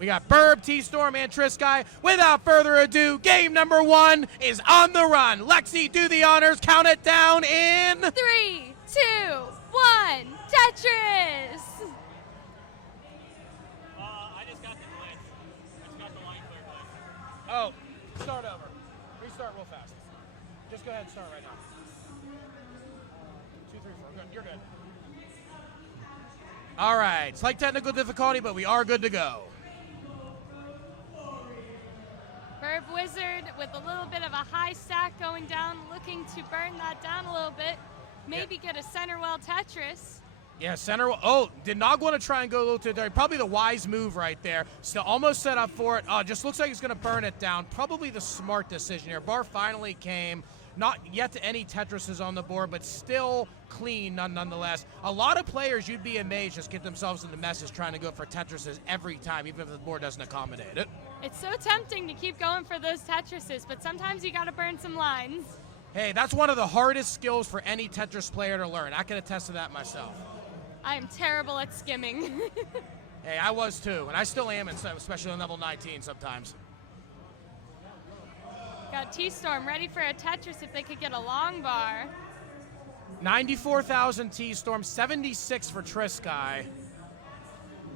We got Birb, Tstorm, and Triskai. Without further ado, game number 1 is on the run. Lexi, do the honors. Count it down in 3, 2, 1, Tetris! I just got the glitch. I just got the line clear glitch. Oh, start over. Restart real fast. Just go ahead and start right now. 2, 3, 4. Good. You're good. All right. Slight technical difficulty, but we are good to go. Birb Wizard with a little bit of a high stack going down, looking to burn that down a little bit. Maybe get a center well Tetris. Yeah, center. Oh, did not want to try and go a little too dirty. Probably the wise move right there. Still almost set up for it. Just looks like he's going to burn it down. Probably the smart decision here. Bar finally came. Not yet to any Tetrises on the board, but still clean nonetheless. A lot of players, you'd be amazed, just get themselves in the messes trying to go for Tetrises every time, even if the board doesn't accommodate it. It's so tempting to keep going for those Tetrises, but sometimes you got to burn some lines. Hey, that's one of the hardest skills for any Tetris player to learn. I can attest to that myself. I am terrible at skimming. Hey, I was too, and I still am, especially on level 19 sometimes. Got Tstorm ready for a Tetris if they could get a long bar. 94,000 Tstorm, 76 for Triskai.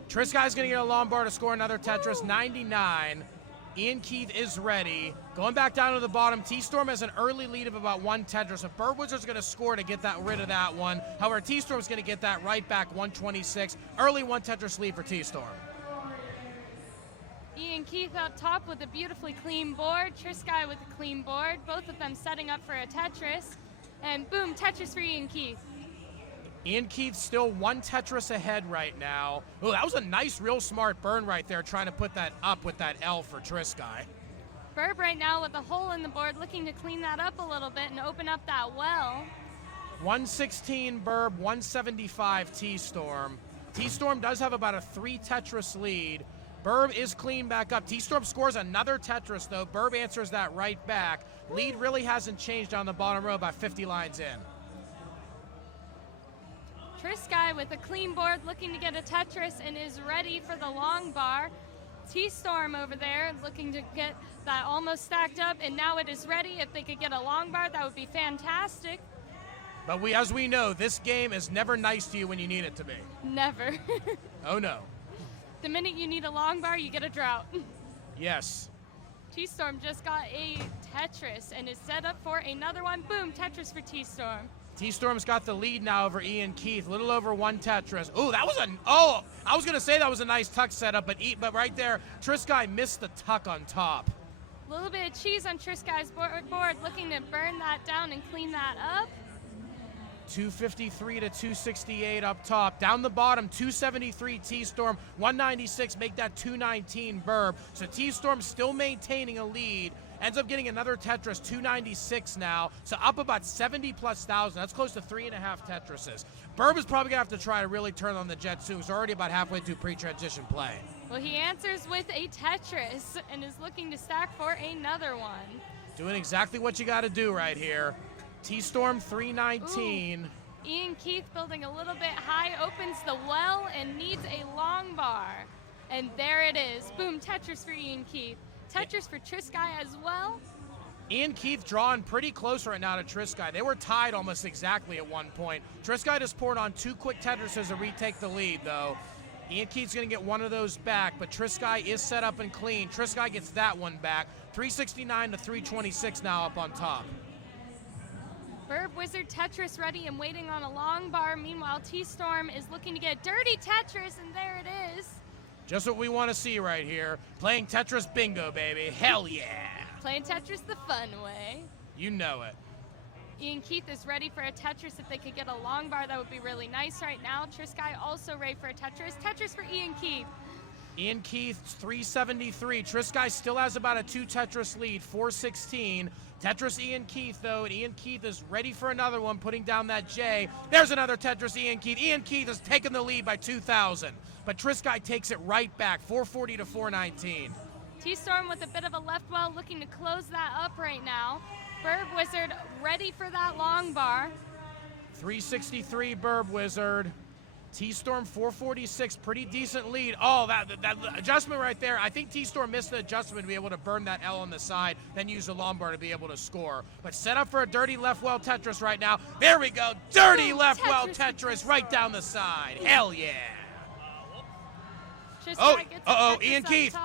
Triskai's going to get a long bar to score another Tetris, 99. Iankeith is ready. Going back down to the bottom, Tstorm has an early lead of about 1 Tetris. So Birb Wizard's going to score to get rid of that one. However, Tstorm's going to get that right back, 126. Early 1 Tetris lead for Tstorm. Iankeith up top with a beautifully clean board. Triskai with a clean board. Both of them setting up for a Tetris. And boom, Tetris for Iankeith. Iankeith still 1 Tetris ahead right now. Oh, that was a nice, real smart burn right there, trying to put that up with that L for Triskai. Birb right now with a hole in the board, looking to clean that up a little bit and open up that well. 116 Birb, 175 Tstorm. Tstorm does have about a 3 Tetris lead. Birb is clean back up. Tstorm scores another Tetris, though. Birb answers that right back. Lead really hasn't changed on the bottom row, about 50 lines in. Triskai with a clean board, looking to get a Tetris and is ready for the long bar. Tstorm over there looking to get that almost stacked up, and now it is ready. If they could get a long bar, that would be fantastic. But as we know, this game is never nice to you when you need it to be. Never. Oh, no. The minute you need a long bar, you get a drought. Yes. Tstorm just got a Tetris and is set up for another one. Boom, Tetris for Tstorm. Tstorm's got the lead now over Iankeith, a little over 1 Tetris. Oh, that was I was going to say that was a nice tuck setup, but right there, Triskai missed the tuck on top. A little bit of cheese on Triskai's board, looking to burn that down and clean that up. 253 to 268 up top. Down the bottom, 273 Tstorm, 196, make that 219 Birb. So Tstorm still maintaining a lead. Ends up getting another Tetris, 296 now. So up about 70 plus thousand. That's close to 3.5 Tetrises. Birb is probably going to have to try to really turn on the jet soon. He's already about halfway through pre-transition play. Well, he answers with a Tetris and is looking to stack for another one. Doing exactly what you got to do right here. Tstorm 319. Ooh. Iankeith building a little bit high, opens the well and needs a long bar. And there it is. Boom, Tetris for Iankeith. Tetris for Triskai as well. Iankeith drawing pretty close right now to Triskai. They were tied almost exactly at one point. Triskai just poured on 2 quick Tetrises to retake the lead, though. Iankeith's going to get one of those back, but Triskai is set up and clean. Triskai gets that one back. 369 to 326 now up on top. Birb Wizard Tetris ready and waiting on a long bar. Meanwhile, Tstorm is looking to get a dirty Tetris, and there it is. Just what we want to see right here. Playing Tetris bingo, baby. Hell yeah. Playing Tetris the fun way. You know it. Iankeith is ready for a Tetris. If they could get a long bar, that would be really nice right now. Triskai also ready for a Tetris. Tetris for Iankeith. Iankeith 373. Triskai still has about a 2 Tetris lead, 416. Tetris Iankeith, though, and Iankeith is ready for another one, putting down that J. There's another Tetris Iankeith. Iankeith has taken the lead by 2,000, but Triskai takes it right back, 440 to 419. Tstorm with a bit of a left well, looking to close that up right now. Birb Wizard ready for that long bar. 363 Birb Wizard. Tstorm 446, pretty decent lead. Oh, that adjustment right there. I think Tstorm missed the adjustment to be able to burn that L on the side, then use the long bar to be able to score. But set up for a dirty left well Tetris right now. There we go. Dirty left well Tetris right down the side. Hell yeah. Iankeith.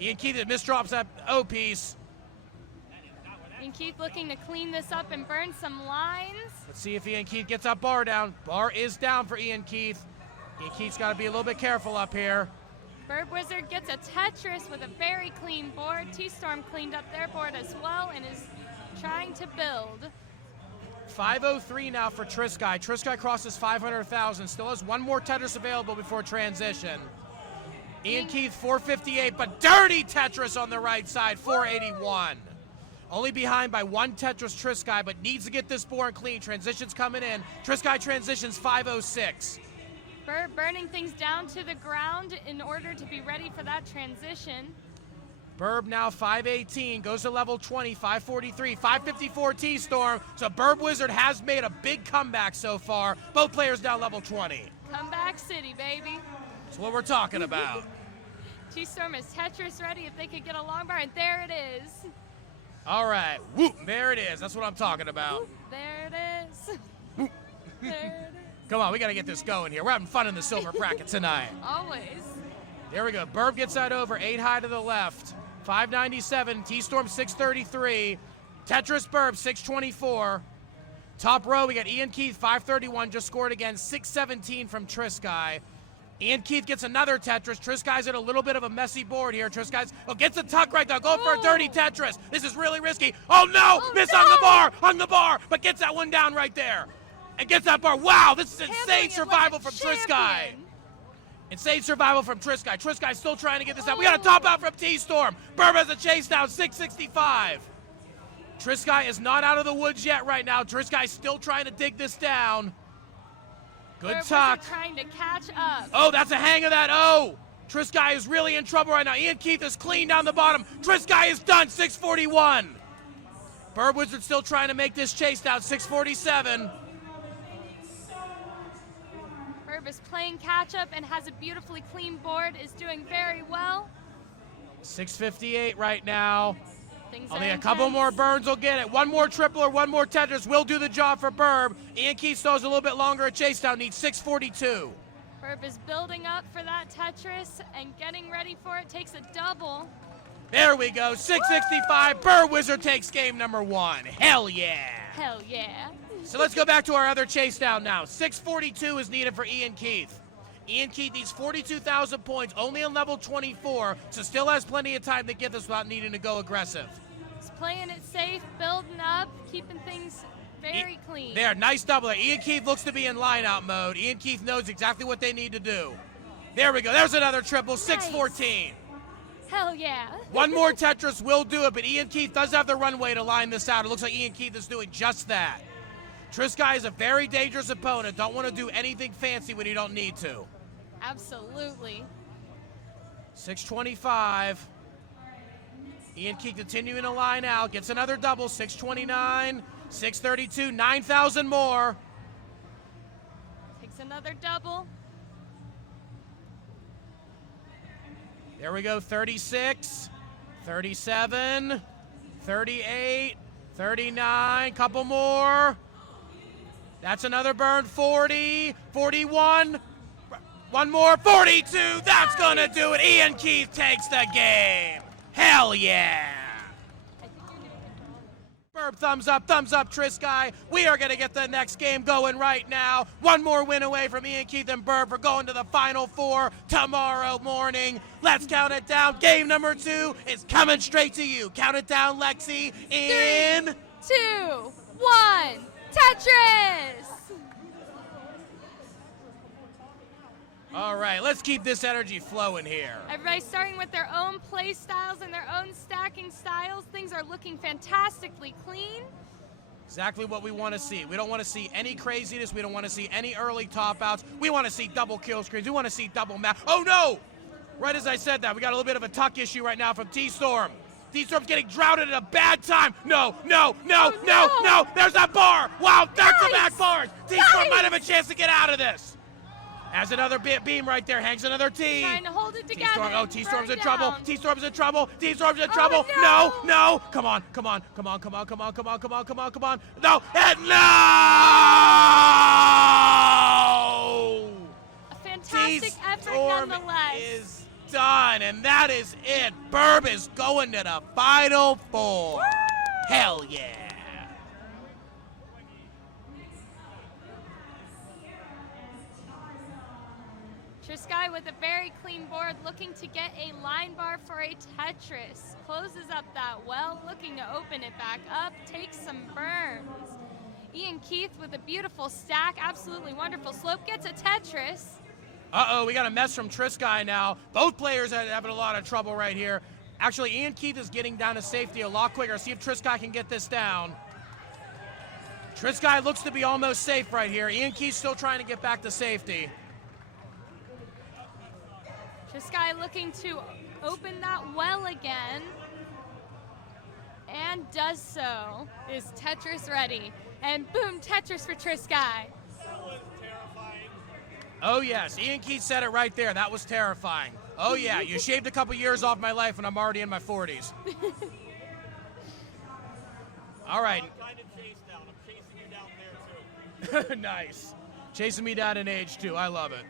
Iankeith misdrops that O piece. Iankeith looking to clean this up and burn some lines. Let's see if Iankeith gets that bar down. Bar is down for Iankeith. Iankeith's got to be a little bit careful up here. Birb Wizard gets a Tetris with a very clean board. Tstorm cleaned up their board as well and is trying to build. 503 now for Triskai. Triskai crosses 500,000. Still has one more Tetris available before transition. Iankeith 458, but dirty Tetris on the right side, 481. Only behind by one Tetris Triskai, but needs to get this board clean. Transition's coming in. Triskai transitions 506. Birb burning things down to the ground in order to be ready for that transition. Birb now 518, goes to level 20, 543, 554 Tstorm. So Birb Wizard has made a big comeback so far. Both players now level 20. Comeback City, baby. That's what we're talking about. Tstorm is Tetris ready if they could get a long bar, and there it is. All right, whoop, there it is. That's what I'm talking about. Whoop, there it is. There it is. Come on, we got to get this going here. We're having fun in the silver bracket tonight. Always. There we go. Birb gets that over. 8 high to the left. 597. Tstorm 633. Tetris Birb 624. Top row, we got Iankeith 531. Just scored again. 617 from Triskai. Iankeith gets another Tetris. Triskai's at a little bit of a messy board here. Triskai's gets a tuck right there. Going for a dirty Tetris. This is really risky. Oh no! Miss on the bar, but gets that one down right there. And gets that bar. Wow, this is insane survival from Triskai. Insane survival from Triskai. Triskai's still trying to get this out. We got a top out from Tstorm. Birb has a chase down, 665. Triskai is not out of the woods yet right now. Triskai's still trying to dig this down. Good tuck. Trying to catch up. Oh, that's a hang of that. Oh, Triskai is really in trouble right now. Iankeith is clean down the bottom. Triskai is done, 641. Birb Wizard still trying to make this chase down, 647. Birb is playing catch up and has a beautifully clean board, is doing very well. 658 right now. Only a couple intense. more burns will get it. One more triple or one more Tetris will do the job for Birb. Iankeith still has a little bit longer at chase down, needs 642. Birb is building up for that Tetris and getting ready for it, takes a double. There we go, 665. Birb Wizard takes game number 1. Hell yeah. Hell yeah. So let's go back to our other chase down now. 642 is needed for Iankeith. Iankeith needs 42,000 points, only on level 24, so still has plenty of time to get this without needing to go aggressive. He's playing it safe, building up, keeping things very clean. There, nice double there. Iankeith looks to be in line-out mode. Iankeith knows exactly what they need to do. There we go. There's another triple, 614. Hell yeah. One more Tetris will do it, but Iankeith does have the runway to line this out. It looks like Iankeith is doing just that. Triskai is a very dangerous opponent. Don't want to do anything fancy when you don't need to. Absolutely. 625. Iankeith continuing to line out. Gets another double. 629. 632. 9,000 more. Takes another double. There we go. 36. 37. 38. 39. Couple more. That's another burn. 40. 41. One more, 42, that's gonna do it. Iankeith takes the game. Hell yeah. Birb, thumbs up, Triskai. We are gonna get the next game going right now. One more win away from Iankeith and Birb for going to the Final Four tomorrow morning. Let's count it down. Game number 2 is coming straight to you. Count it down, Lexi, in 3, 2, 1, Tetris! All right, let's keep this energy flowing here. Everybody's starting with their own play styles and their own stacking styles. Things are looking fantastically clean. Exactly what we want to see. We don't want to see any craziness. We don't want to see any early top outs. We want to see double kill screens. We want to see double map. Oh no! Right as I said that, we got a little bit of a tuck issue right now from Tstorm. Tstorm's getting droughted at a bad time. No. There's that bar. Wow, back-to-back bars. Tstorm might have a chance to get out of this. Has another beam right there. Hangs another T. Trying to hold it together. T-Storm, oh, T-Storm's in Burn trouble. down. T-Storm's in trouble. T-Storm's in trouble. no. No. Come on. No. And no! A fantastic effort T-Storm nonetheless. is done, and that is it. Birb is going to the Final Four. Hell yeah. Triskai with a very clean board, looking to get a line bar for a Tetris. Closes up that well, looking to open it back up, takes some burns. Iankeith with a beautiful stack, absolutely wonderful slope, gets a Tetris. Uh-oh, we got a mess from Triskai now. Both players are having a lot of trouble right here. Actually, Iankeith is getting down to safety a lot quicker. See if Triskai can get this down. Triskai looks to be almost safe right here. Iankeith's still trying to get back to safety. Triskai looking to open that well again, and does so. Is Tetris ready? And boom, Tetris for Triskai. That was terrifying. Oh yes, Iankeith said it right there. That was terrifying. Oh yeah, you shaved a couple years off my life and I'm already in my 40s. All right. I'm kind of chased down. I'm chasing you down there too. Nice. Chasing me down in age too. I love it.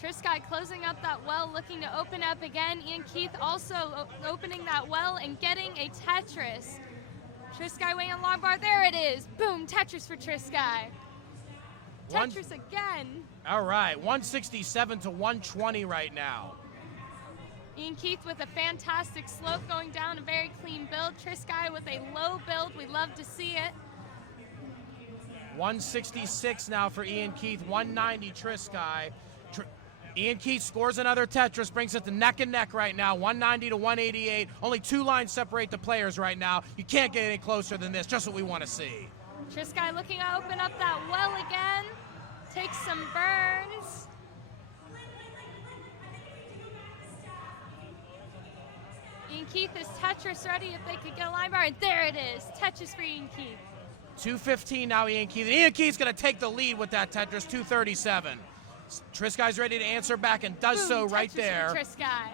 Triskai closing up that well, looking to open up again. Iankeith also opening that well and getting a Tetris. Triskai weighing on long bar. There it is. Boom, Tetris for Triskai. Tetris again. All right, 167 to 120 right now. Iankeith with a fantastic slope going down, a very clean build. Triskai with a low build. We love to see it. 166 now for Iankeith, 190 Triskai. Iankeith scores another Tetris, brings it to neck and neck right now, 190 to 188. Only 2 lines separate the players right now. You can't get any closer than this, just what we want to see. Triskai looking to open up that well again. Takes some burns. Iankeith is Tetris ready if they could get a line bar, and there it is. Tetris for Iankeith. 215 now, Iankeith. Iankeith's going to take the lead with that Tetris, 237. Triskai's ready to answer back and does Boom, so right Tetris there. for Triskai.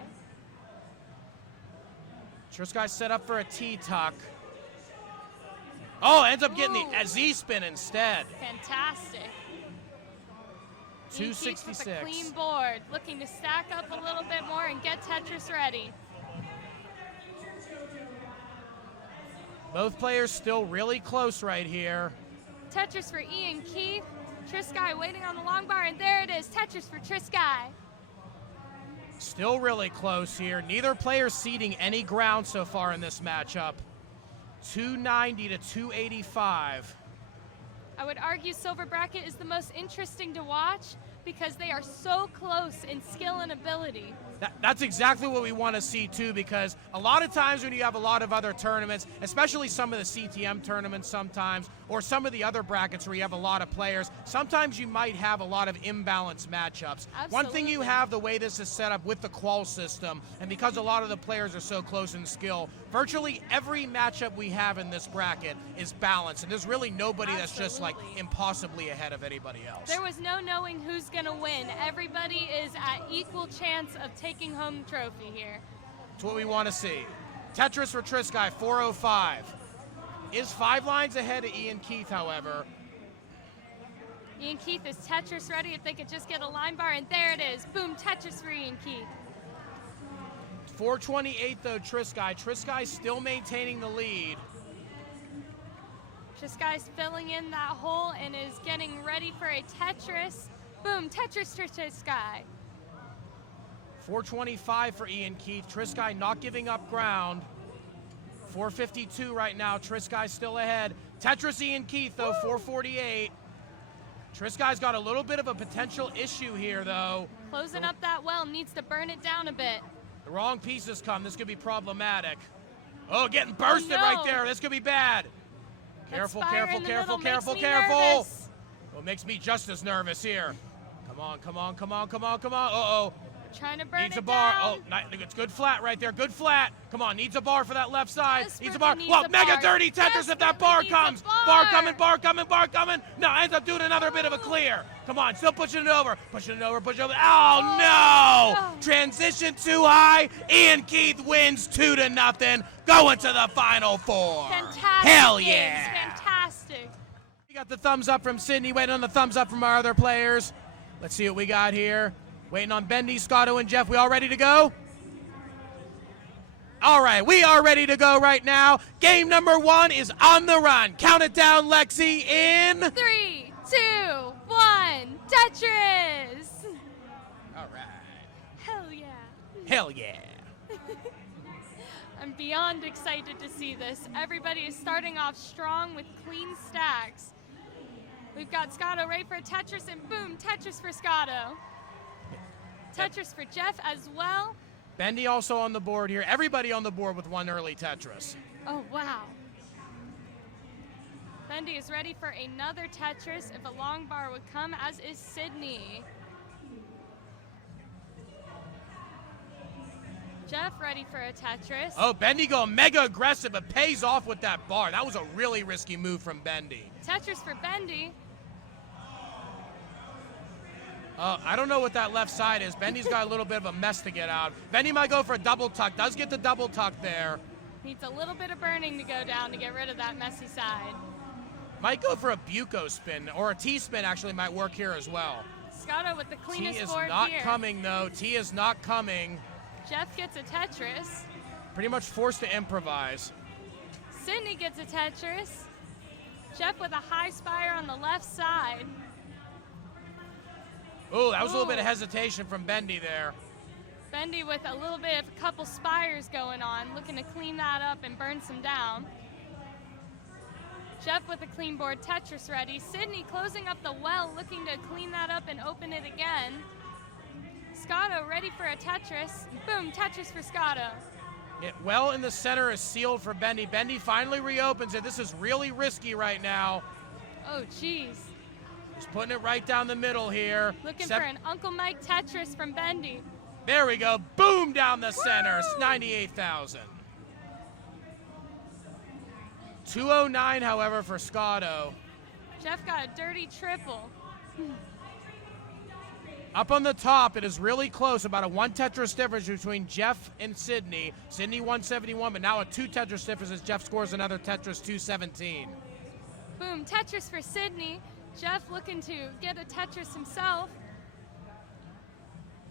Triskai set up for a T-tuck. Oh, ends up getting Ooh. the Z-spin instead. Fantastic. 266. Iankeith with a clean board, looking to stack up a little bit more and get Tetris ready. Both players still really close right here. Tetris for Iankeith. Triskai waiting on the long bar, and there it is. Tetris for Triskai. Still really close here. Neither player ceding any ground so far in this matchup. 290 to 285. I would argue Silver Bracket is the most interesting to watch because they are so close in skill and ability. That's exactly what we want to see too, because a lot of times when you have a lot of other tournaments, especially some of the CTM tournaments sometimes, or some of the other brackets where you have a lot of players, sometimes you might have a lot of imbalanced matchups. One thing you have, the way this is set up with the qual system, and because a lot of the players are so close in skill, virtually every matchup we have in this bracket is balanced, and there's really nobody that's just like impossibly ahead of anybody else. There was no knowing who's going to win. Everybody is at equal chance of taking home the trophy here. That's what we want to see. Tetris for Triskai, 405. Is 5 lines ahead of Iankeith, however. Iankeith is Tetris ready if they could just get a line bar, and there it is. Boom, Tetris for Iankeith. 428 though, Triskai. Triskai's still maintaining the lead. Triskai's filling in that hole and is getting ready for a Tetris. Boom, Tetris for Triskai. 425 for Iankeith. Triskai not giving up ground. 452 right now. Triskai's still ahead. Tetris Iankeith though, 448. Triskai's got a little bit of a potential issue here though. Closing up that well, needs to burn it down a bit. The wrong pieces come. This could be problematic. Oh, getting bursted Oh, no. right there. This could be bad. Careful, careful, careful, careful, careful. Oh, it makes me just as nervous here. Come on, come on, come on, come on, come on. Uh-oh. Trying to burn Needs it a bar. down. Oh, it's good flat right there. Good flat. Come on, needs a bar for that left side. Needs a bar. Desperately Well, needs a mega bar. dirty Tetris if that bar Desperately needs a comes. bar. Bar coming, bar coming. No, ends up doing another bit of a clear. Come on, still pushing it over. Pushing it over. Oh, no. no. Transition too high. Iankeith wins 2-0. Going to the Final Four. Fantastic. Hell games, yeah. Fantastic. We got the thumbs up from Sidney, waiting on the thumbs up from our other players. Let's see what we got here. Waiting on Bendy, Scotto, and Jeff. We all ready to go? All right, we are ready to go right now. Game number 1 is on the run. Count it down, Lexi, in... 3, 2, 1, Tetris. All right. Hell yeah. Hell yeah. I'm beyond excited to see this. Everybody is starting off strong with clean stacks. We've got Scotto ready for a Tetris, and boom, Tetris for Scotto. Tetris for Jeff as well. Bendy also on the board here. Everybody on the board with one early Tetris. Oh, wow. Bendy is ready for another Tetris if a long bar would come, as is Sidney. Jeff ready for a Tetris. Oh, Bendy going mega aggressive, but pays off with that bar. That was a really risky move from Bendy. Tetris for Bendy. I don't know what that left side is. Bendy's got a little bit of a mess to get out. Bendy might go for a double tuck. Does get the double tuck there. Needs a little bit of burning to go down to get rid of that messy side. Might go for a Buco spin, or a T-spin actually might work here as well. Scotto with the T cleanest is board not here. coming, though. T is not coming. Jeff gets a Tetris. Pretty much forced to improvise. Sidney gets a Tetris. Jeff with a high spire on the left side. Oh, that was a little bit of Ooh. hesitation from Bendy there. Bendy with a little bit of a couple spires going on, looking to clean that up and burn some down. Jeff with a clean board Tetris ready. Sidney closing up the well, looking to clean that up and open it again. Scotto ready for a Tetris. Boom, Tetris for Scotto. It well in the center is sealed for Bendy. Bendy finally reopens it. This is really risky right now. Oh, jeez. He's putting it right down the middle here. Looking for an Uncle Mike Tetris from Bendy. There we go. Boom down the center. It's 98,000. 209, however, for Scotto. Jeff got a dirty triple. Up on the top, it is really close. About a 1 Tetris difference between Jeff and Sidney. Sidney 171, but now a 2 Tetris difference as Jeff scores another Tetris 217. Boom, Tetris for Sidney. Jeff looking to get a Tetris himself.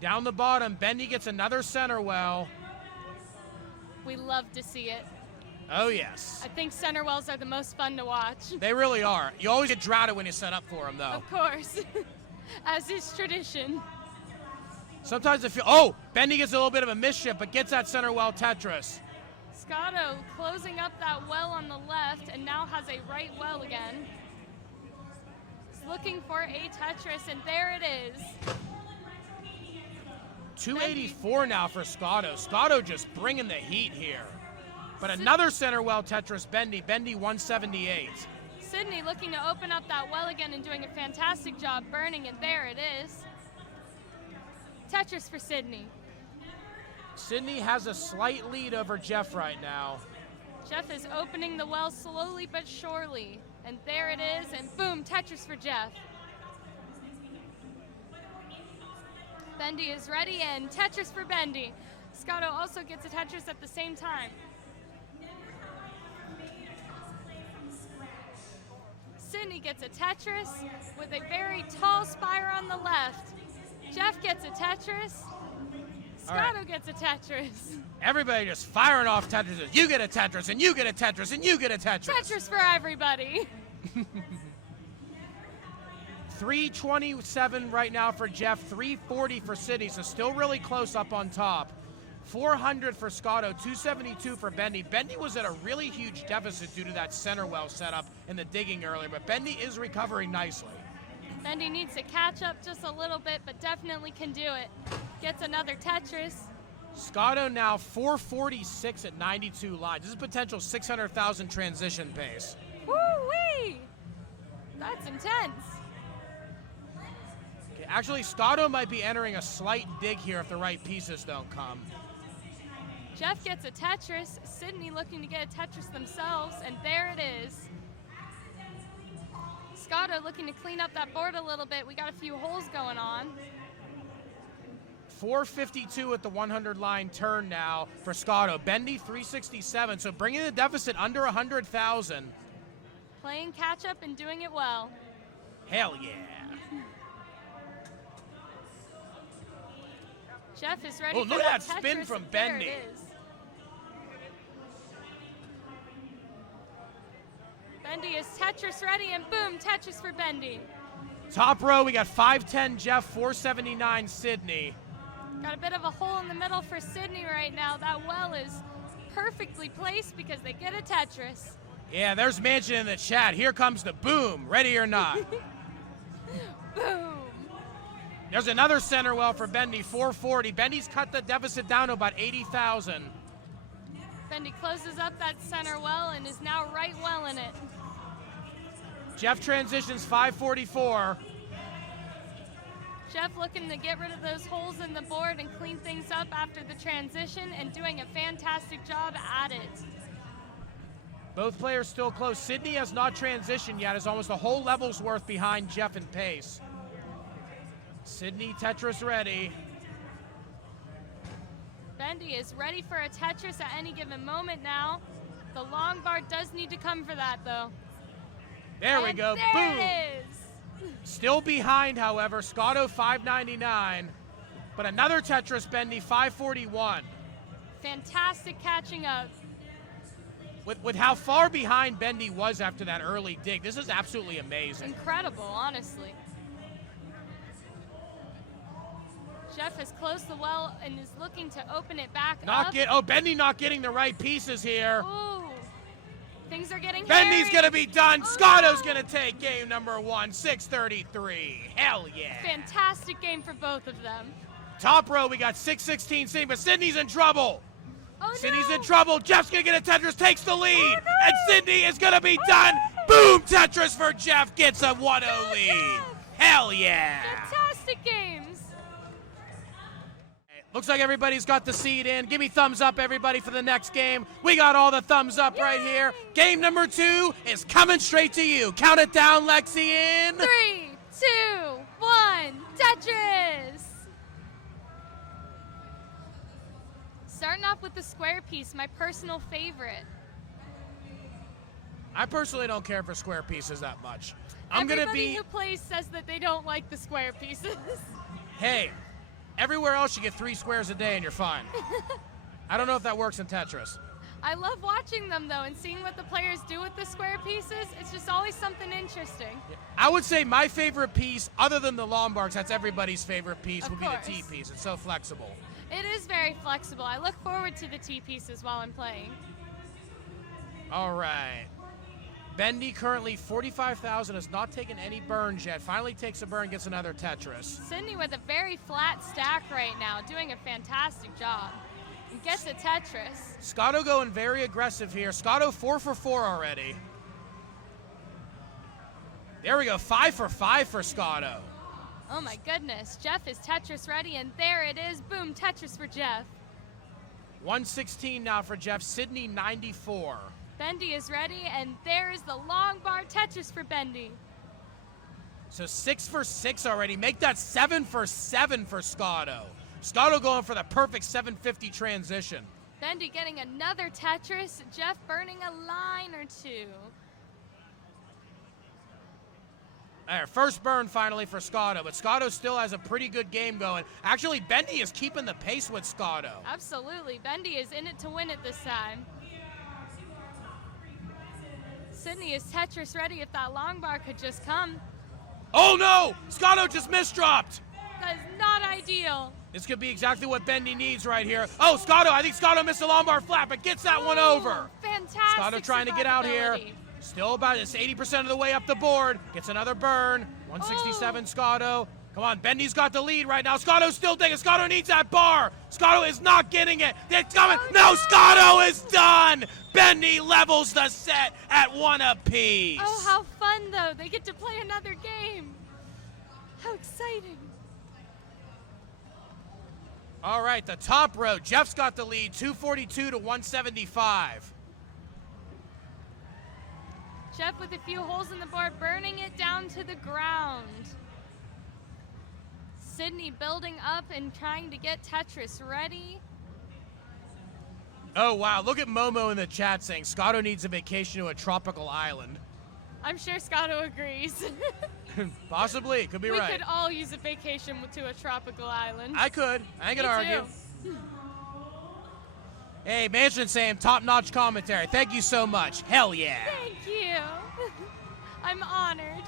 Down the bottom, Bendy gets another center well. We love to see it. Oh, yes. I think center wells are the most fun to watch. They really are. You always get droughted when you set up for them, though. Of course, as is tradition. Sometimes it feels... Oh, Bendy gets a little bit of a misship, but gets that center well Tetris. Scotto closing up that well on the left and now has a right well again. He's looking for a Tetris, and there it is. 284 now for Scotto. Scotto just bringing the heat here. But another center well Tetris, Bendy. Bendy 178. Sidney looking to open up that well again and doing a fantastic job burning, and there it is. Tetris for Sidney. Sidney has a slight lead over Jeff right now. Jeff is opening the well slowly but surely. And there it is, and boom, Tetris for Jeff. Bendy is ready, and Tetris for Bendy. Scotto also gets a Tetris at the same time. Sidney gets a Tetris with a very tall spire on the left. Jeff gets a Tetris. Scotto gets a Tetris. Everybody just firing off Tetrises. You get a Tetris, and you get a Tetris, and you get a Tetris. Tetris for everybody. 327 right now for Jeff, 340 for Sidney, so still really close up on top. 400 for Scotto, 272 for Bendy. Bendy was at a really huge deficit due to that center well setup in the digging earlier, but Bendy is recovering nicely. Bendy needs to catch up just a little bit, but definitely can do it. Gets another Tetris. Scotto now 446 at 92 lines. This is potential 600,000 transition pace. Woo-wee! That's intense. Okay, Actually, Scotto might be entering a slight dig here if the right pieces don't come. Jeff gets a Tetris. Sidney looking to get a Tetris themselves, and there it is. Scotto looking to clean up that board a little bit. We got a few holes going on. 452 at the 100 line turn now for Scotto. Bendy 367, so bringing the deficit under 100,000. Playing catch up and doing it well. Hell yeah. Jeff is ready. Oh, for look at that Tetris, spin from and there Bendy. it is. Bendy is Tetris ready, and boom, Tetris for Bendy. Top row, we got 510 Jeff, 479 Sidney. Got a bit of a hole in the middle for Sidney right now. That well is perfectly placed because they get a Tetris. Yeah, there's Mansion in the chat. Here comes the boom, ready or not. Boom. There's another center well for Bendy, 440. Bendy's cut the deficit down to about 80,000. Bendy closes up that center well and is now right well in it. Jeff transitions 544. Jeff looking to get rid of those holes in the board and clean things up after the transition and doing a fantastic job at it. Both players still close. Sidney has not transitioned yet, is almost a whole level's worth behind Jeff in pace. Sidney Tetris ready. Bendy is ready for a Tetris at any given moment now. The long bar does need to come for that though. There we go, there boom. It is. Still behind, however, Scotto 599, but another Tetris Bendy 541. Fantastic catching up. With how far behind Bendy was after that early dig, this is absolutely amazing. Incredible, honestly. Jeff has closed the well and is looking to open it back up. Bendy not getting the right pieces here. Ooh. Things are getting Bendy's hairy. gonna be done. Oh, Scotto's no. gonna take game number 1, 633. Hell yeah. Fantastic game for both of them. Top row, we got 616 Sidney, but Sidney's in trouble. Oh, Sidney's no. in trouble. Jeff's gonna get a Tetris, takes the lead. Oh, no. And Sidney is gonna be done. Boom, Tetris for Jeff, gets a 1-0 lead. Jeff. Hell yeah. Fantastic games. Looks like everybody's got the seed in. Give me thumbs up, everybody, for the next game. We got all the thumbs up right here. Game number 2 is coming straight to you. Count it down, Lexi, in 3, 2, 1, Tetris. Starting off with the square piece, my personal favorite. I personally don't care for square pieces that much. Everybody who plays says that they don't like the square pieces. Hey, everywhere else you get 3 squares a day and you're fine. I don't know if that works in Tetris. I love watching them though and seeing what the players do with the square pieces. It's just always something interesting. I would say my favorite piece, other than the Lombards, that's everybody's favorite piece, Of would be course. the T piece. It's so flexible. It is very flexible. I look forward to the T pieces while I'm playing. All right. Bendy currently 45,000, has not taken any burns yet. Finally takes a burn, gets another Tetris. Sidney with a very flat stack right now, doing a fantastic job. And gets a Tetris. Scotto going very aggressive here. Scotto 4 for 4 already. There we go, 5 for 5 for Scotto. Oh my goodness, Jeff is Tetris ready, and there it is. Boom, Tetris for Jeff. 116 now for Jeff, Sidney 94. Bendy is ready, and there is the long bar Tetris for Bendy. So 6 for 6 already. Make that 7 for 7 for Scotto. Scotto going for the perfect 750 transition. Bendy getting another Tetris. Jeff burning a line or two. There, first burn finally for Scotto, but Scotto still has a pretty good game going. Actually, Bendy is keeping the pace with Scotto. Absolutely. Bendy is in it to win it this time. Sidney is Tetris ready if that long bar could just come. Oh no! Scotto just misdropped! That is not ideal. This could be exactly what Bendy needs right here. Oh, Scotto, I think Scotto missed a Lombard flat, but gets that one over. Fantastic. Scotto trying to get out here. survivability. Still about this 80% of the way up the board. Gets another burn. 167 Scotto. Come on, Bendy's got the lead right now. Scotto's still digging. Scotto needs that bar. Scotto is not getting it. It's coming. Oh, no, no. Scotto is done. Bendy levels the set at 1 apiece. Oh, how fun, though. They get to play another game. How exciting. All right, the top row. Jeff's got the lead, 242 to 175. Jeff with a few holes in the board, burning it down to the ground. Sidney building up and trying to get Tetris ready. Oh, wow. Look at Momo in the chat saying Scotto needs a vacation to a tropical island. I'm sure Scotto agrees. Possibly. Could be right. We could all use a vacation to a tropical island. I could. I ain't gonna Me argue. too. Hey, Mansion saying top-notch commentary. Thank you so much. Hell yeah. Thank you. I'm honored.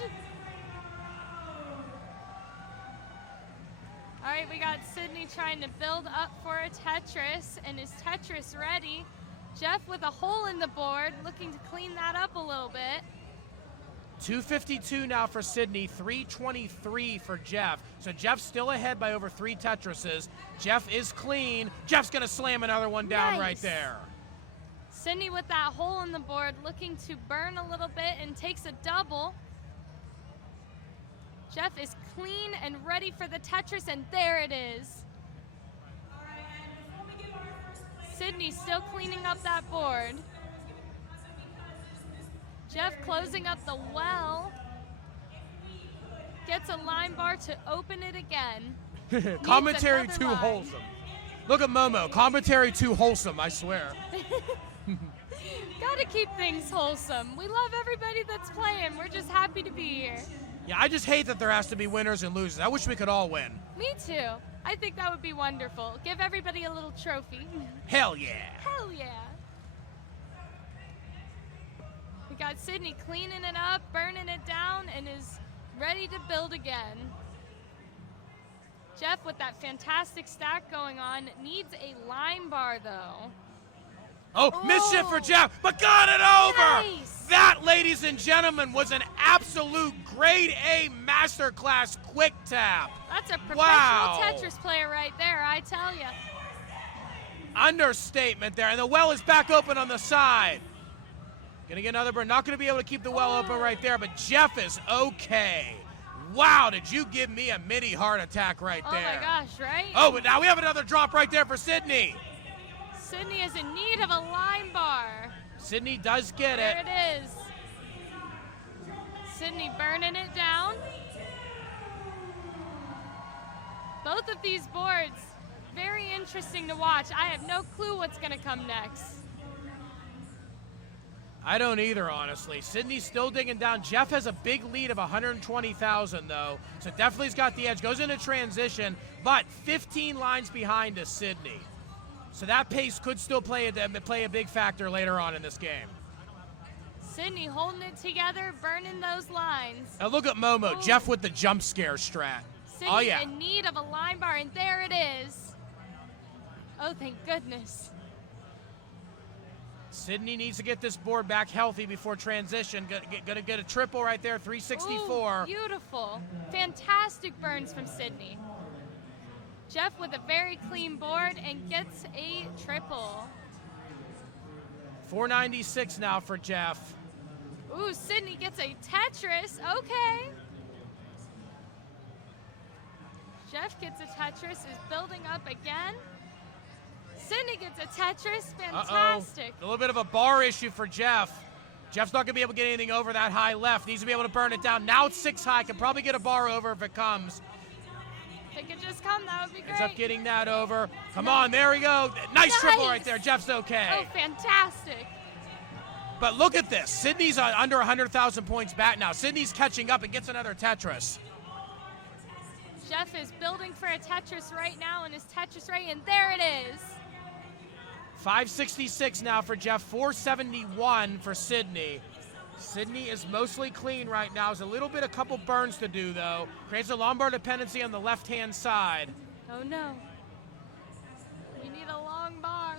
All right, we got Sidney trying to build up for a Tetris, and is Tetris ready? Jeff with a hole in the board, looking to clean that up a little bit. 252 now for Sidney, 323 for Jeff. So Jeff's still ahead by over 3 Tetrises. Jeff is clean. Jeff's gonna slam another one down right there. Sidney with that hole in the board, looking to burn a little bit and takes a double. Jeff is clean and ready for the Tetris, and there it is. Sidney still cleaning up that board. Jeff closing up the well. Gets a line bar to open it again. Commentary too wholesome. Look at Momo. Commentary too wholesome, I swear. Gotta keep things wholesome. We love everybody that's playing. We're just happy to be here. Yeah, I just hate that there has to be winners and losers. I wish we could all win. Me too. I think that would be wonderful. Give everybody a little trophy. Hell yeah. Hell yeah. We got Sidney cleaning it up, burning it down, and is ready to build again. Jeff with that fantastic stack going on needs a line bar though. Oh, mischief for Jeff, but got it over! Nice. That, ladies and gentlemen, was an absolute grade A masterclass quick tap. That's a professional Wow. Tetris player right there, I tell you. Understatement there, and the well is back open on the side. Gonna get another burn, not gonna be able to keep the well open right there, but Jeff is okay. Wow, did you give me a mini heart attack right there. Oh my gosh, right? Oh, but now we have another drop right there for Sidney. Sidney is in need of a line bar. Sidney does get There it. it is. Sidney burning it down. Both of these boards, very interesting to watch. I have no clue what's gonna come next. I don't either, honestly. Sidney's still digging down. Jeff has a big lead of 120,000, though, so definitely's got the edge. Goes into transition, but 15 lines behind is Sidney. So that pace could still play a big factor later on in this game. Sidney holding it together, burning those lines. Now look at Momo, Oh. Jeff with the jump scare strat. Sidney Oh, yeah. in need of a line bar, and there it is. Oh, thank goodness. Sidney needs to get this board back healthy before transition. Gonna get a triple right there, 364. Ooh, beautiful. Fantastic burns from Sidney. Jeff with a very clean board and gets a triple. 496 now for Jeff. Ooh, Sidney gets a Tetris. Okay. Jeff gets a Tetris, is building up again. Sidney gets a Tetris. Fantastic. A little bit of a bar issue for Jeff. Jeff's not gonna be able to get anything over that high left. Needs to be able to burn it down. Now it's 6 high. Can probably get a bar over if it comes. If it could just come, that would be great. Ends up getting that over. Come on, there we go. Nice triple right there. Jeff's okay. Oh, fantastic. But look at this. Sidney's under 100,000 points back now. Sidney's catching up and gets another Tetris. Jeff is building for a Tetris right now, and his Tetris right, and there it is. 566 now for Jeff, 471 for Sidney. Sidney is mostly clean right now. There's a little bit, a couple burns to do, though. Creates a lumbar dependency on the left-hand side. Oh, no. We need a long bar.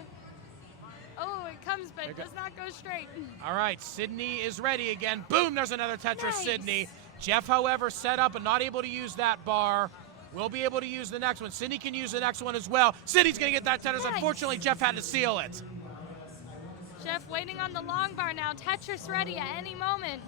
Oh, it comes, but it does not go straight. All right, Sidney is ready again. Boom, there's another Tetris, Nice. Sidney. Jeff, however, set up and not able to use that bar. Will be able to use the next one. Sidney can use the next one as well. Sidney's going to get that Tetris. Nice. Unfortunately, Jeff had to seal it. Jeff waiting on the long bar now. Tetris ready at any moment.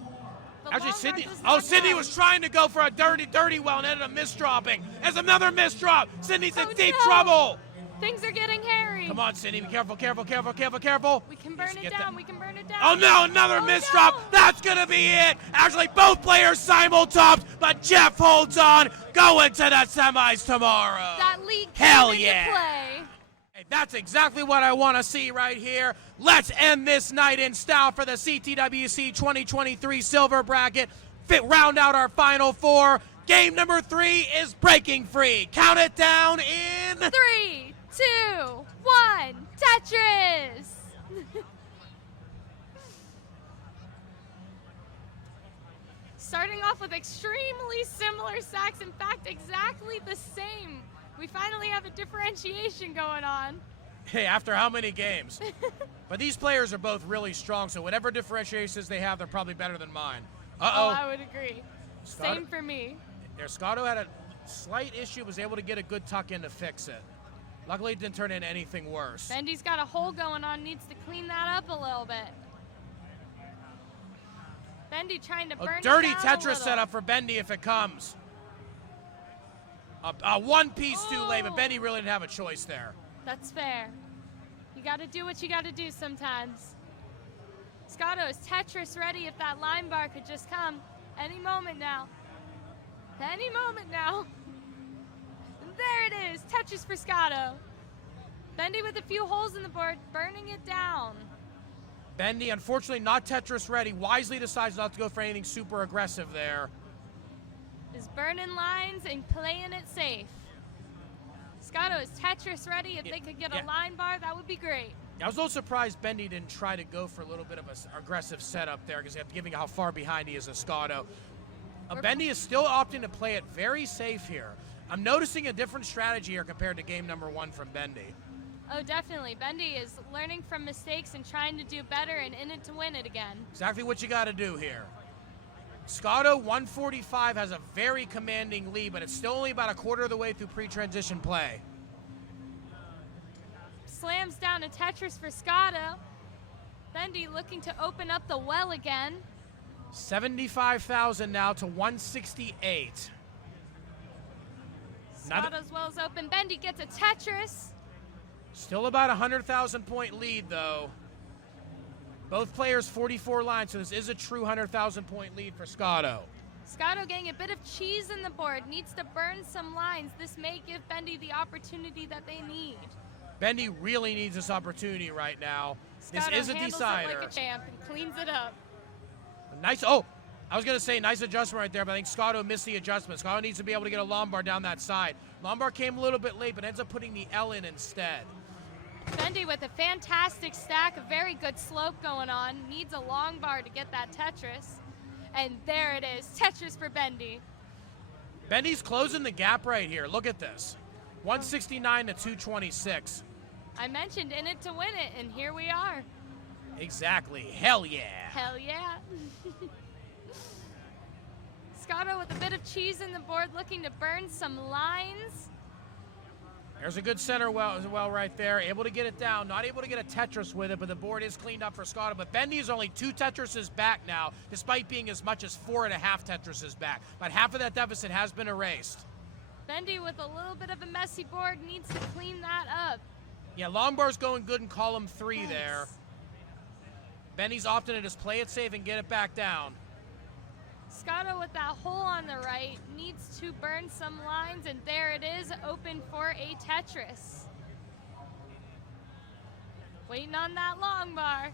The Actually, long bar Sidney. does Oh, not Sidney go. was trying to go for a dirty well and ended up misdropping. There's another misdrop. Sidney's in Oh, deep no. trouble. Things are getting hairy. Come on, Sidney. Be careful, careful, careful, careful, careful. We can burn it down. We can burn it down. Oh, no. Another miss drop. No. That's going to be it. Actually, both players simul-topped, but Jeff holds on. Going to the semis tomorrow. That lead Hell came yeah. into play. Hey, that's exactly what I want to see right here. Let's end this night in style for the CTWC 2023 Silver Bracket. Round out our Final Four. Game number 3 is breaking free. Count it down in 3, 2, 1, Tetris! Starting off with extremely similar stacks, in fact, exactly the same. We finally have a differentiation going on. Hey, after how many games? But these players are both really strong, so whatever differentiations they have, they're probably better than mine. Oh, I would agree. Scotto, Same for me. there, Scotto had a slight issue, was able to get a good tuck in to fix it. Luckily, it didn't turn into anything worse. Bendy's got a hole going on, needs to clean that up a little bit. Bendy trying to burn A it dirty down a Tetris little. setup for Bendy if it comes. One piece too late, but Oh. Bendy really didn't have a choice there. That's fair. You got to do what you got to do sometimes. Scotto is Tetris ready if that line bar could just come any moment now. Any moment now. There it is, Tetris for Scotto. Bendy with a few holes in the board, burning it down. Bendy, unfortunately not Tetris ready, wisely decides not to go for anything super aggressive there. Is burning lines and playing it safe. Scotto is Tetris ready. If they could get yeah. a line bar, that would be great. I was a little surprised Bendy didn't try to go for a little bit of an aggressive setup there, because given how far behind he is of Scotto. Bendy is still opting to play it very safe here. I'm noticing a different strategy here compared to game number 1 from Bendy. Oh, definitely. Bendy is learning from mistakes and trying to do better and in it to win it again. Exactly what you got to do here. Scotto, 145, has a very commanding lead, but it's still only about a quarter of the way through pre-transition play. Slams down a Tetris for Scotto. Bendy looking to open up the well again. 75,000 now to 168. Scotto's well's open. Bendy gets a Tetris. Still about a 100,000 point lead, though. Both players 44 lines, so this is a true 100,000 point lead for Scotto. Scotto getting a bit of cheese in the board. Needs to burn some lines. This may give Bendy the opportunity that they need. Bendy really needs this opportunity right now. Scotto This is a handles decider. it like a champ and cleans it up. Nice. Oh, I was going to say nice adjustment right there, but I think Scotto missed the adjustment. Scotto needs to be able to get a Lombard down that side. Lombard came a little bit late, but ends up putting the L in instead. Bendy with a fantastic stack, a very good slope going on. Needs a long bar to get that Tetris. And there it is, Tetris for Bendy. Bendy's closing the gap right here. Look at this. 169 to 226. I mentioned in it to win it, and here we are. Exactly. Hell yeah. Hell yeah. Scotto with a bit of cheese in the board, looking to burn some lines. There's a good center well as well right there. Able to get it down. Not able to get a Tetris with it, but the board is cleaned up for Scotto. But Bendy is only 2 Tetrises back now, despite being as much as 4.5 Tetrises back. But half of that deficit has been erased. Bendy with a little bit of a messy board, needs to clean that up. Yeah, Lombar's going good in column 3 Nice. there. Bendy's opting to just play it safe and get it back down. Scotto with that hole on the right needs to burn some lines, and there it is, open for a Tetris. Waiting on that long bar.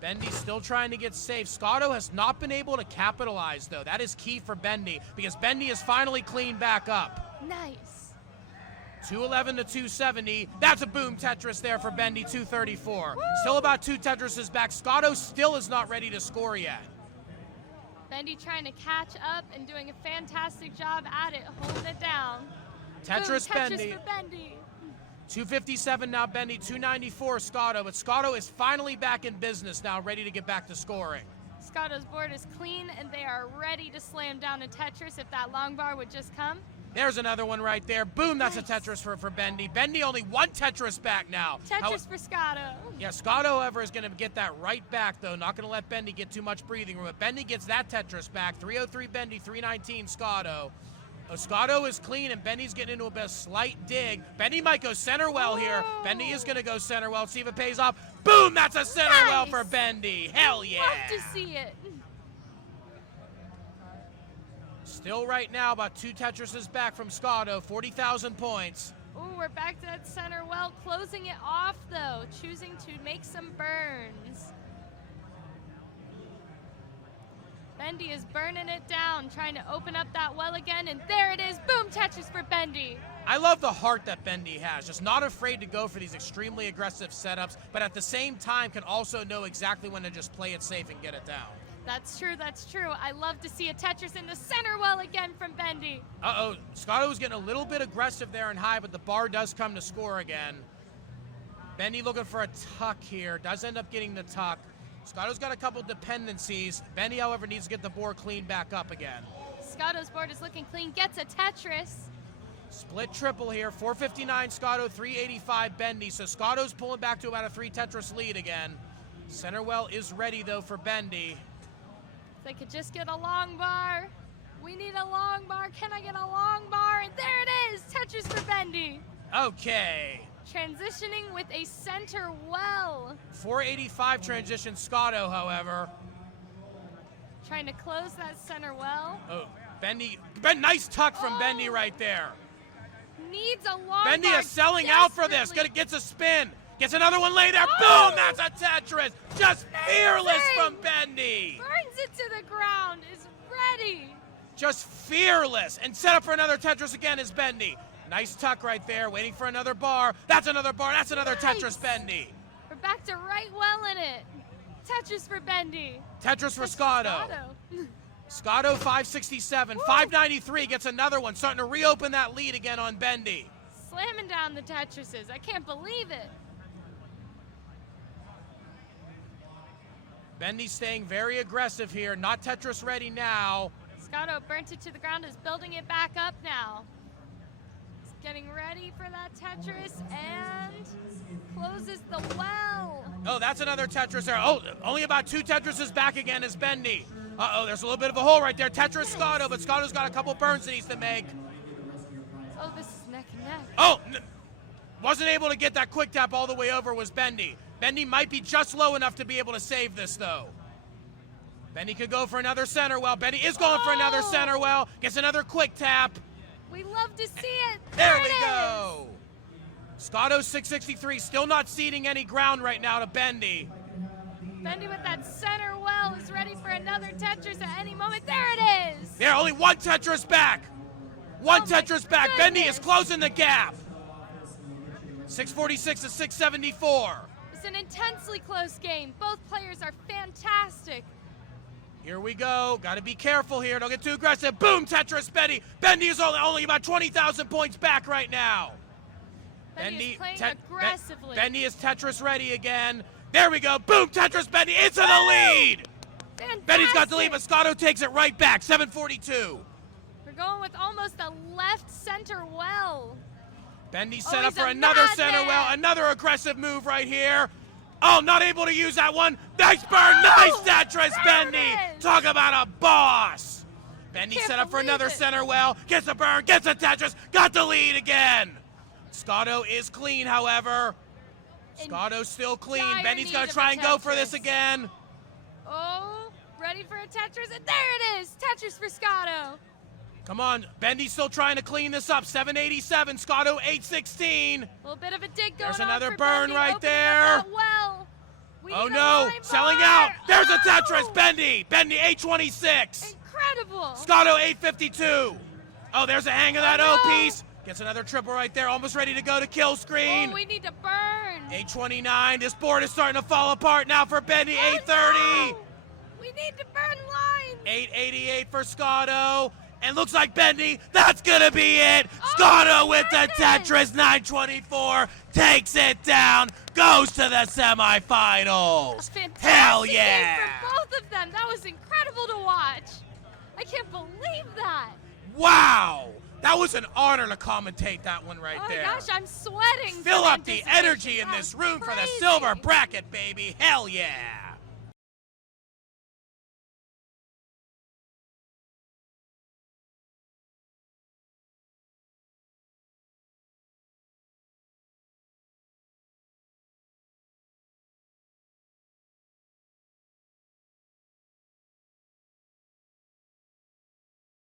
Bendy's still trying to get safe. Scotto has not been able to capitalize, though. That is key for Bendy, because Bendy is finally cleaned back up. Nice. 211 to 270. That's a boom Tetris there for Bendy, 234. Still about 2 Tetrises back. Scotto still is not ready to score yet. Bendy trying to catch up and doing a fantastic job at it, holding it down. Tetris Boom, Tetris Bendy. for Bendy. 257 now Bendy, 294 Scotto, but Scotto is finally back in business now, ready to get back to scoring. Scotto's board is clean, and they are ready to slam down a Tetris if that long bar would just come. There's another one right there. Boom, that's Nice. a Tetris for Bendy. Bendy only 1 Tetris back now. Tetris for Scotto. Yeah, Scotto, however, is going to get that right back, though. Not going to let Bendy get too much breathing room. But Bendy gets that Tetris back. 303 Bendy, 319 Scotto. Scotto is clean, and Bendy's getting into a slight dig. Bendy might go center well here. Bendy is going to go center well. See if it pays off. Boom! That's a center well for Bendy. Hell yeah! Love to see it. Still right now, about 2 Tetrises back from Scotto. 40,000 points. Ooh, we're back to that center well. Closing it off, though. Choosing to make some burns. Bendy is burning it down, trying to open up that well again, and there it is. Boom, Tetris for Bendy. I love the heart that Bendy has, just not afraid to go for these extremely aggressive setups, but at the same time can also know exactly when to just play it safe and get it down. That's true, that's true. I love to see a Tetris in the center well again from Bendy. Uh-oh, Scotto's getting a little bit aggressive there and high, but the bar does come to score again. Bendy looking for a tuck here, does end up getting the tuck. Scotto's got a couple dependencies. Bendy, however, needs to get the board clean back up again. Scotto's board is looking clean, gets a Tetris. Split triple here, 459 Scotto, 385 Bendy. So Scotto's pulling back to about a 3 Tetris lead again. Center well is ready, though, for Bendy. If they could just get a long bar. We need a long bar. Can I get a long bar? And there it is, Tetris for Bendy. Okay. Transitioning with a center well. 485 transition Scotto, however. Trying to close that center well. Oh, Bendy, nice tuck from Bendy right there. Needs a long Bendy bar is selling out for this. Gets a spin. Gets another one laid there. Boom, that's a Tetris. Just fearless from Bendy. Burns it to the ground, is ready. Just fearless. And set up for another Tetris again is Bendy. Nice tuck right there, waiting for another bar. That's another bar, that's another Tetris Bendy. We're back to right well in it. Tetris for Bendy. Tetris for Scotto. Scotto 567, 593 gets another one, starting to reopen that lead again on Bendy. Slamming down the Tetrises, I can't believe it. Bendy staying very aggressive here, not Tetris ready now. Scotto burnt it to the ground, is building it back up now. Getting ready for that Tetris and closes the well. Oh, that's another Tetris there. Oh, only about 2 Tetrises back again is Bendy. Uh-oh, there's a little bit of a hole right there. Tetris Scotto, but Scotto's got a couple burns that he needs to make. Oh, this is neck and neck. Oh, wasn't able to get that quick tap all the way over was Bendy. Bendy might be just low enough to be able to save this, though. Bendy could go for another center well. Bendy is going for another center well. Gets another quick tap. We love to see it. There we go. Scotto 663, still not ceding any ground right now to Bendy. Bendy with that center well is ready for another Tetris at any moment. There it is. Yeah, only 1 Tetris back. One Tetris back. Bendy is closing the gap. 646 to 674. It's an intensely close game. Both players are fantastic. Here we go. Got to be careful here. Don't get too aggressive. Boom, Tetris, Bendy. Bendy is only about 20,000 points back right now. Bendy is playing aggressively. Bendy is Tetris ready again. There we go. Boom, Tetris, Bendy into the lead. Fantastic. Bendy's got the lead, but Scotto takes it right back. 742. We're going with almost a left center well. Bendy set up for another center well. Another aggressive move right here. Oh, not able to use that one. Nice burn. Nice Tetris, Bendy. Talk about a boss. Bendy set up for another center well. Gets a burn. Gets a Tetris. Got the lead again. Scotto is clean, however. Scotto's still clean. Bendy's going to try and go for this again. Oh, ready for a Tetris. And there it is. Tetris for Scotto. Come on. Bendy's still trying to clean this up. 787. Scotto 816. A little bit of a dig going on. There's another for burn Bendy, right there. Well. Oh no, selling out. There's a Tetris, Bendy. Bendy 826. Incredible. Scotto 852. Oh, there's a hang of that O piece. Gets another triple right there, almost ready to go to kill screen. Oh, we need to burn. 829. This board is starting to fall apart now for Bendy. 830. No. We need to burn lines. 888 for Scotto. And looks like Bendy, that's gonna be it. Scotto with the Tetris 924 takes it down, goes to the semifinals. Hell yeah! Game for both of them. That was incredible to watch. I can't believe that. Wow! That was an honor to commentate that one right there. Oh my gosh, I'm sweating. Fill up the energy in this room for the silver bracket, baby. Hell yeah!